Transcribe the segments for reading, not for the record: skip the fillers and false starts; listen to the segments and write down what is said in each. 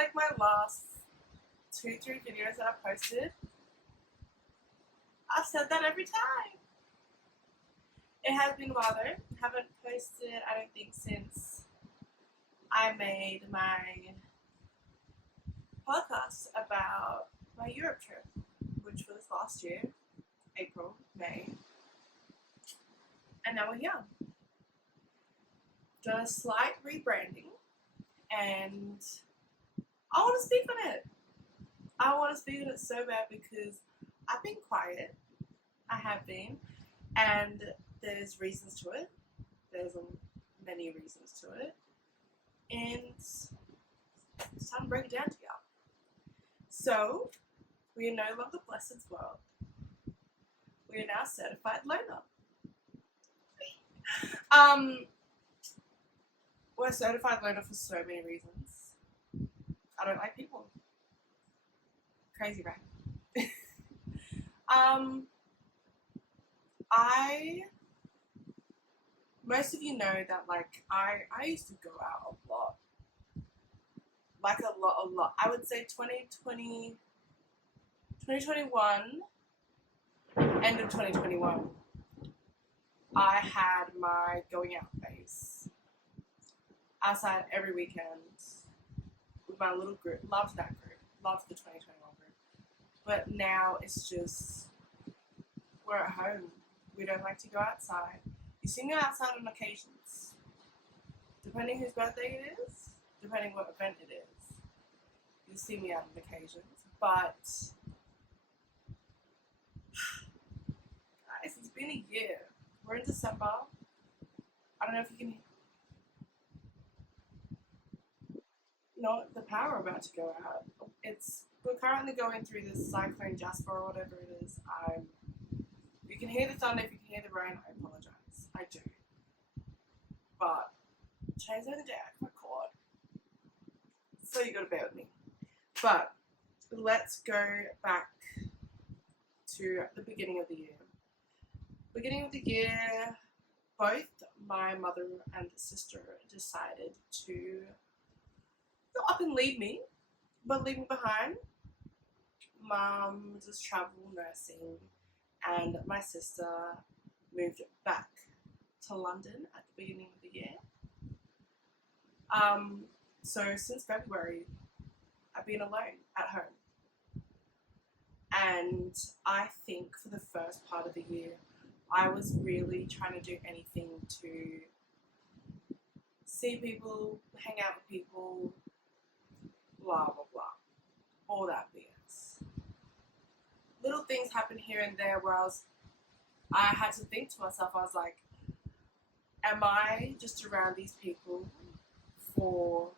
like my last 2-3 videos that I posted, I've said that every time. It has been a while though. Haven't posted, I don't think, since I made my podcast about my Europe trip, which was last year, April, May. And now we're here. Done a slight rebranding, and I want to speak on it. I want to speak on it so bad because I've been quiet. I have been, and there's reasons to it. There's many reasons to it, and it's time to break it down to y'all. So, we are no longer Blessed's World. We are now certified loner. We're a certified loner for so many reasons. I don't like people. Crazy, right? Most of you know that, like, I used to go out a lot. Like, a lot. I would say 2021, end of 2021, I had my going out phase. Outside every weekend with my little group. Loved that group. Loved the 2021 group. But now it's just, we're at home. We don't like to go outside. You see me outside on occasions. Depending whose birthday it is, depending what event it is, you'll see me out on occasions. But, guys, it's been a year. We're in December. I don't know if you can the power about to go out. We're currently going through this cyclone Jasper or whatever it is. You can hear the thunder, if you can hear the rain, I apologize. I do. But today's the only day I can record. So you gotta bear with me. But let's go back to the beginning of the year. Beginning of the year, both my mother and sister decided to not up and leave me, but leave me behind. Mum does travel nursing, and my sister moved back to London at the beginning of the year. So since February, I've been alone at home. And I think for the first part of the year, I was really trying to do anything to see people, hang out with people, blah, blah, blah. All that BS. Little things happen here and there where I had to think to myself, I was like, am I just around these people for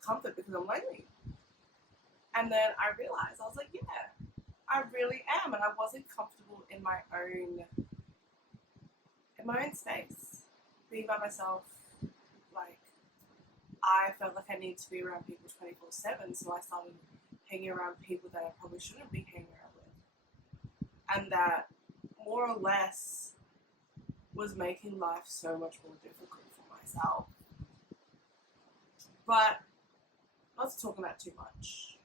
comfort because I'm lonely? And then I realized, I was like, yeah, I really am. And I wasn't comfortable in my own space, being by myself. Like, I felt like I needed to be around people 24/7, so I started hanging around people that I probably shouldn't be hanging around with. And that more or less was making life so much more difficult for myself. But not to talk about too much,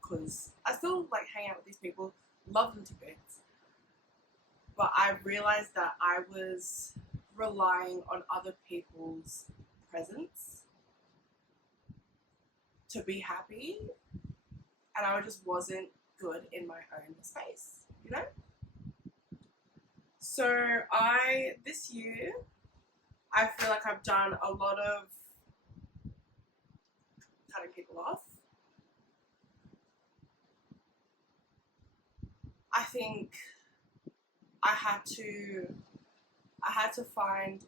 because I still like hang out with these people, love them to bits. But I realized that I was relying on other people's presence to be happy, and I just wasn't good in my own space, you know? So this year, I feel like I've done a lot of cutting people off. I think I had to find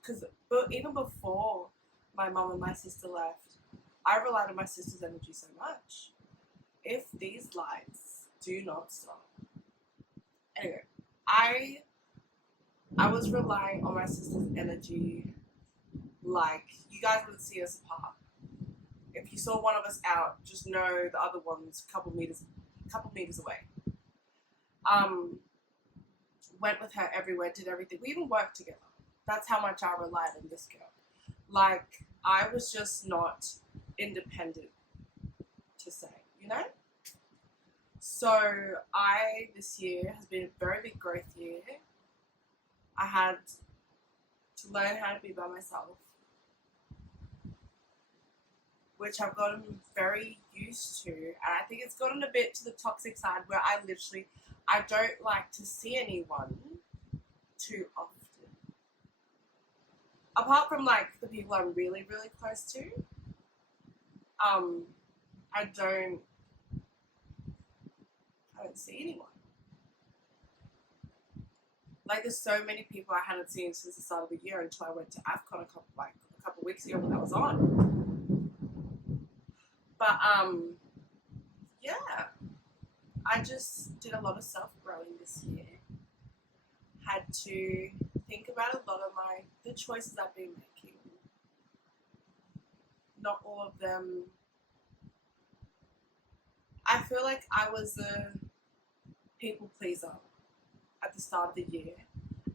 because even before my mum and my sister left, I relied on my sister's energy so much. If these lights do not stop. Anyway, I was relying on my sister's energy like you guys would see us apart. If you saw one of us out, just know the other one's a couple meters away. Went with her everywhere, did everything. We even worked together. That's how much I relied on this girl. Like, I was just not independent to say, you know? So this year has been a very big growth year. I had to learn how to be by myself, which I've gotten very used to. And I think it's gotten a bit to the toxic side where I don't like to see anyone too often. Apart from like the people I'm really, really close to, I don't see anyone. Like there's so many people I hadn't seen since the start of the year until I went to AFCON a couple weeks ago when that was on. But yeah, I just did a lot of self-growing this year. Had to think about a lot of the choices I've been making. Not all of them. I feel like I was a people pleaser at the start of the year,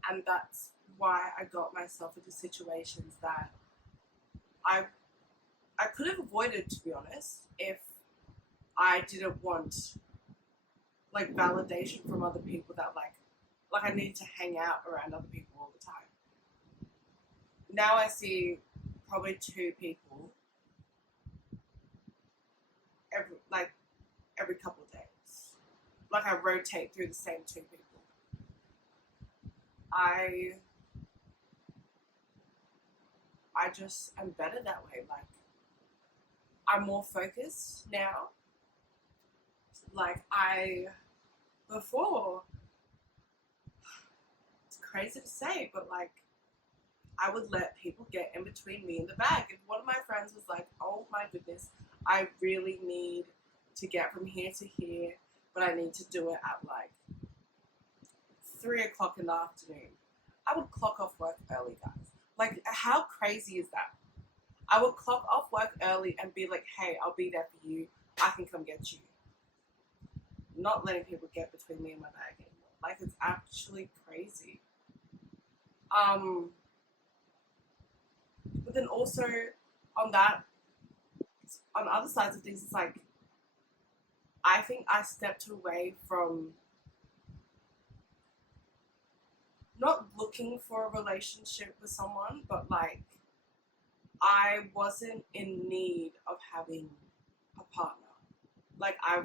and that's why I got myself into situations that I could have avoided, to be honest, if I didn't want like validation from other people that like I needed to hang out around other people all the time. Now I see probably 2 people every couple of days. Like I rotate through the same 2 people. I just am better that way. Like I'm more focused now. Like before, it's crazy to say, but like I would let people get in between me and the bag. If one of my friends was like, oh my goodness, I really need to get from here to here, but I need to do it at like 3 o'clock in the afternoon, I would clock off work early, guys. Like, how crazy is that? I would clock off work early and be like, hey, I'll be there for you. I can come get you. Not letting people get between me and my bag anymore. Like, it's actually crazy. But then also on other sides of things, it's like, I think I stepped away from not looking for a relationship with someone, but like I wasn't in need of having a partner. Like I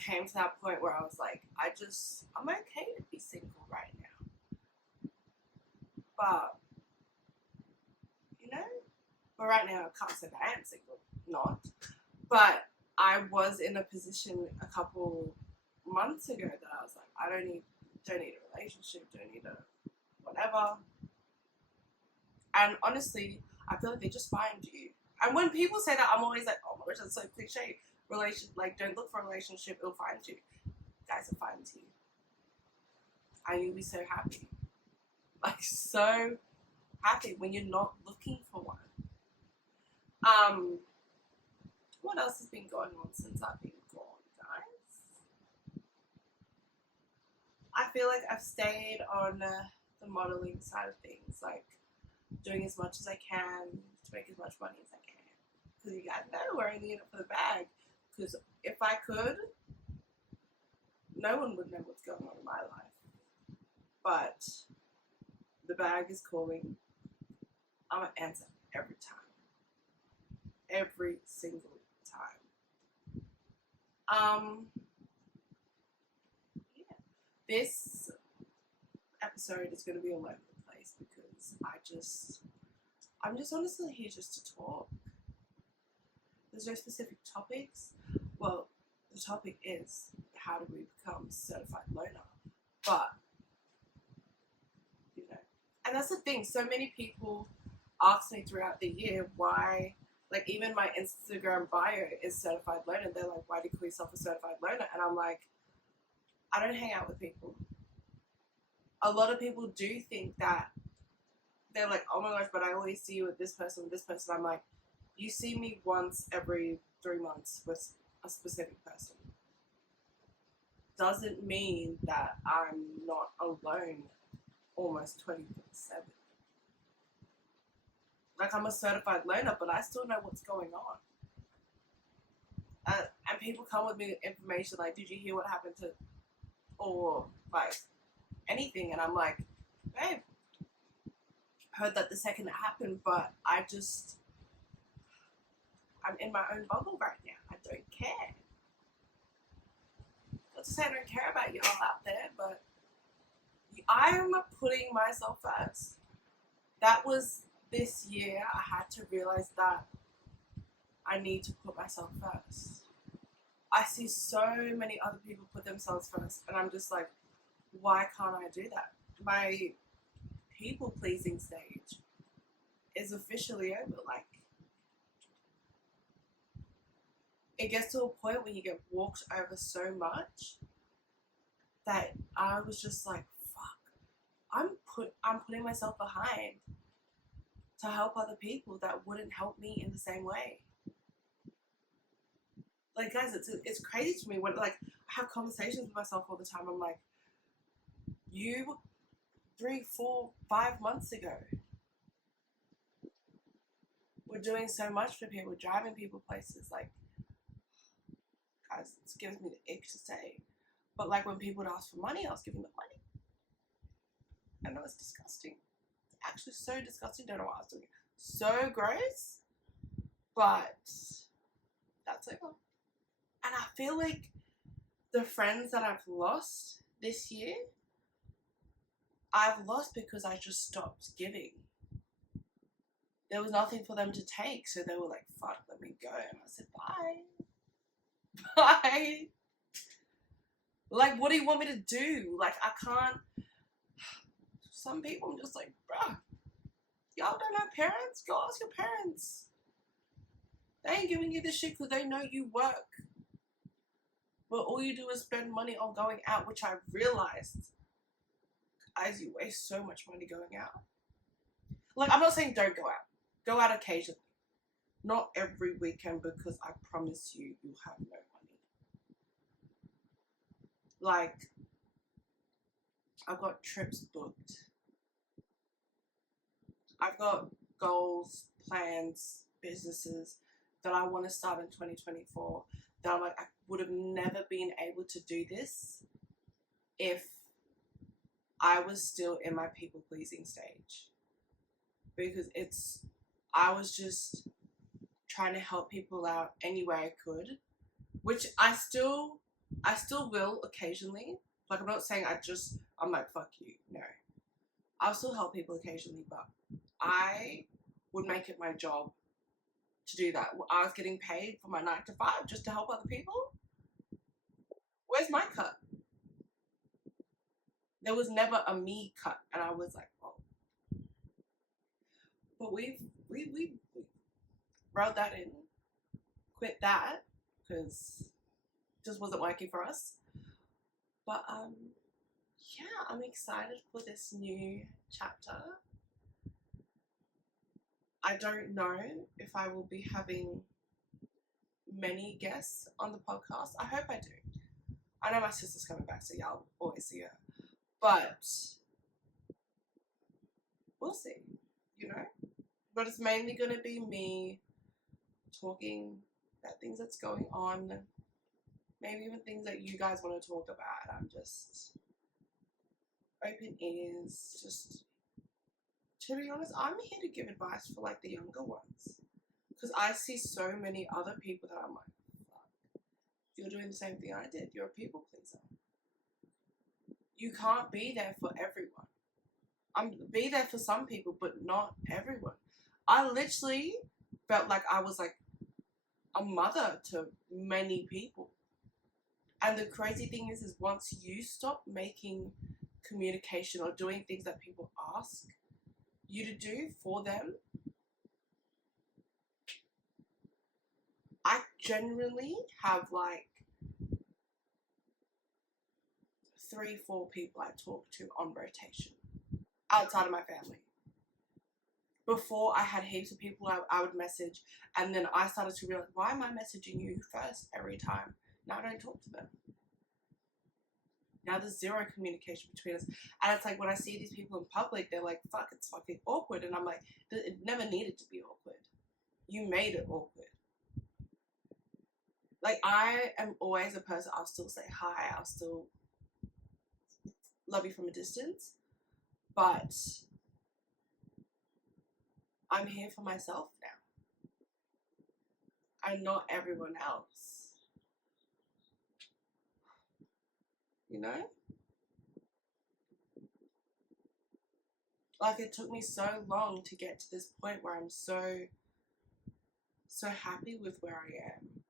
came to that point where I was like, I'm okay to be single right now. But, but right now I can't say that I am single, not. But I was in a position a couple months ago that I was like, I don't need a relationship, don't need a whatever. And honestly, I feel like they just find you. And when people say that, I'm always like, oh my gosh, that's so cliche. Don't look for a relationship, it'll find you. Guys, will find you. And you'll be so happy. Like, so happy when you're not looking for one. What else has been going on since I've been gone, guys? I feel like I've stayed on the modeling side of things, like doing as much as I can to make as much money as I can. Because you guys know we're in the unit for the bag. Because if I could, no one would know what's going on in my life. But the bag is calling. I'm going to answer every time. Every single time. Yeah. This episode is going to be all over the place because I'm just honestly here just to talk. There's no specific topics. Well, the topic is how do we become certified loner? But, and that's the thing. So many people ask me throughout the year why, like even my Instagram bio is certified loner. They're like, why do you call yourself a certified loner? And I'm like, I don't hang out with people. A lot of people do think that they're like, oh my gosh, but I always see you with this person, this person. I'm like, you see me once every 3 months with a specific person. Doesn't mean that I'm not alone almost 24/7. Like I'm a certified loner, but I still know what's going on. And people come with me with information like, did you hear what happened to, or like anything? And I'm like, babe, heard that the second it happened, but I'm in my own bubble right now. I don't care. Not to say I don't care about y'all out there, but I'm putting myself first. That was this year. I had to realize that I need to put myself first. I see so many other people put themselves first, and I'm just like, why can't I do that? My people pleasing stage is officially over. Like, it gets to a point where you get walked over so much that I was just like, fuck, I'm putting myself behind to help other people that wouldn't help me in the same way. Like, guys, it's crazy to me when, like, I have conversations with myself all the time. I'm like, you 3, 4, 5 months ago were doing so much for people, driving people places. Like, guys, it gives me the ick to say. But like, when people would ask for money, I was giving them money. I know it's disgusting. It's actually so disgusting. Don't know what I was doing. So gross. But that's over. And I feel like the friends that I've lost this year, I've lost because I just stopped giving. There was nothing for them to take, so they were like, fuck, let me go. And I said, bye. Bye. Like, what do you want me to do? Like, I can't. Some people, I'm just like, bruh, y'all don't have parents? Go ask your parents. They ain't giving you this shit because they know you work. But all you do is spend money on going out, which I realized, as you waste so much money going out. Like, I'm not saying don't go out. Go out occasionally. Not every weekend, because I promise you, you'll have no money. Like, I've got trips booked. I've got goals, plans, businesses that I want to start in 2024 that I'm like, I would have never been able to do this if I was still in my people pleasing stage. Because I was just trying to help people out any way I could, which I still will occasionally. Like, I'm not saying I'm like, fuck you. No. I'll still help people occasionally, but I would make it my job to do that. I was getting paid for my 9 to 5 just to help other people. Where's my cut? There was never a me cut, and I was like, well. But we wrote that in, quit that, because it just wasn't working for us. But yeah, I'm excited for this new chapter. I don't know if I will be having many guests on the podcast. I hope I do. I know my sister's coming back, so y'all always see her. But we'll see, you know? But it's mainly going to be me talking about things that's going on. Maybe even things that you guys want to talk about. I'm just open ears. Just, to be honest, I'm here to give advice for like the younger ones. Because I see so many other people that I'm like, fuck, you're doing the same thing I did. You're a people pleaser. You can't be there for everyone. Be there for some people, but not everyone. I literally felt like I was like a mother to many people. And the crazy thing is once you stop making communication or doing things that people ask you to do for them, I generally have like 3, 4 people I talk to on rotation outside of my family. Before, I had heaps of people I would message, and then I started to realize, why am I messaging you first every time? Now I don't talk to them. Now there's zero communication between us. And it's like, when I see these people in public, they're like, fuck, it's fucking awkward. And I'm like, it never needed to be awkward. You made it awkward. Like, I am always a person, I'll still say hi, I'll still love you from a distance, but I'm here for myself now. I'm not everyone else. You know? Like, it took me so long to get to this point where I'm so happy with where I am.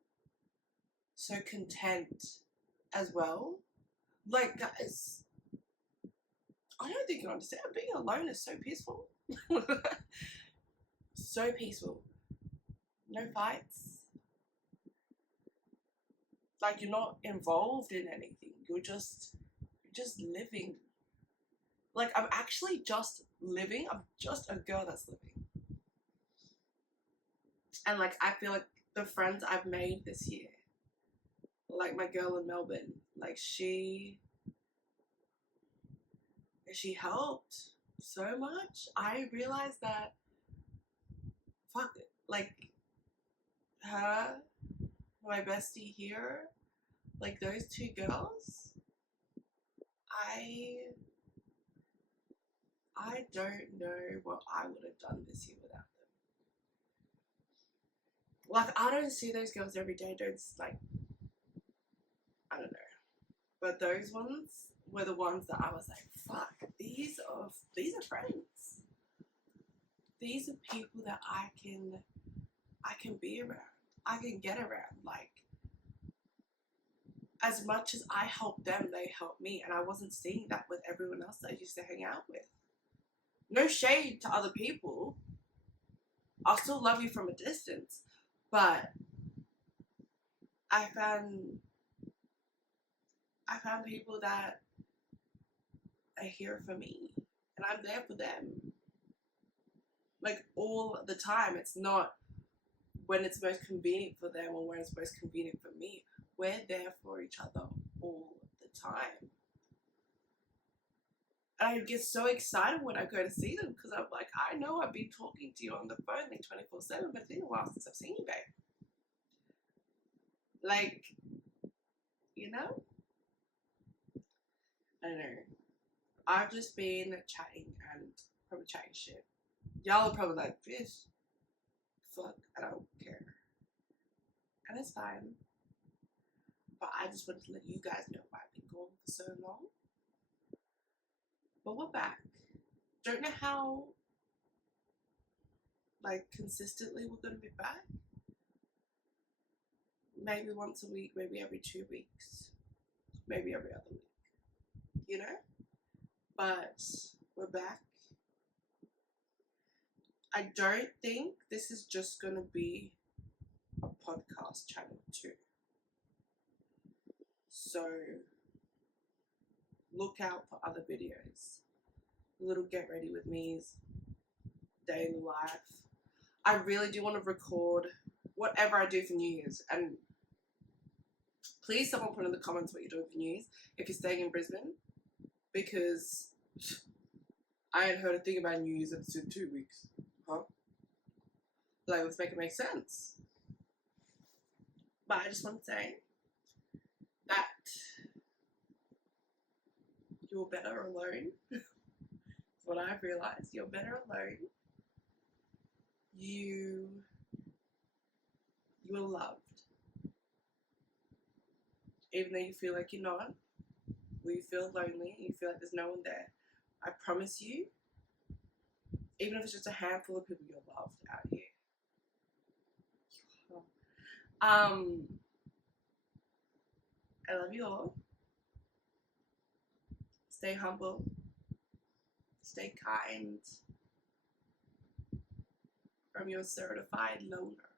So content as well. Like, guys, I don't think you understand. Being alone is so peaceful. So peaceful. No fights. Like, you're not involved in anything. You're just living. Like, I'm actually just living. I'm just a girl that's living. And like, I feel like the friends I've made this year, like my girl in Melbourne, like she helped so much. I realized that, fuck it, like her, my bestie here, like those two girls, I don't know what I would have done this year without them. Like, I don't see those girls every day. Like, I don't know. But those ones were the ones that I was like, fuck, these are friends. These are people that I can be around. I can get around. Like, as much as I helped them, they helped me. And I wasn't seeing that with everyone else that I used to hang out with. No shade to other people. I'll still love you from a distance. But I found people that are here for me. And I'm there for them. Like, all the time. It's not when it's most convenient for them or when it's most convenient for me. We're there for each other all the time. And I get so excited when I go to see them because I'm like, I know I've been talking to you on the phone like 24/7, but it's been a while since I've seen you, babe. Like, you know? I don't know. I've just been chatting and probably chatting shit. Y'all are probably like, bitch, fuck, I don't care. And it's fine. But I just wanted to let you guys know why I've been gone for so long. But we're back. Don't know how, like, consistently we're going to be back. Maybe once a week, maybe every 2 weeks, maybe every other week, you know? But we're back. I don't think this is just going to be a podcast channel too. So look out for other videos. Little get ready with me's, day in the life. I really do want to record whatever I do for New Year's, and please someone put in the comments what you're doing for New Year's if you're staying in Brisbane, because I ain't heard a thing about New Year's in 2 weeks. Huh? Like, let's make it make sense. But I just want to say that you're better alone. That's what I've realized. You're better alone. You are loved. Even though you feel like you're not, or you feel lonely, and you feel like there's no one there, I promise you, even if it's just a handful of people, you're loved out here. I love you all. Stay humble. Stay kind. From your certified loner.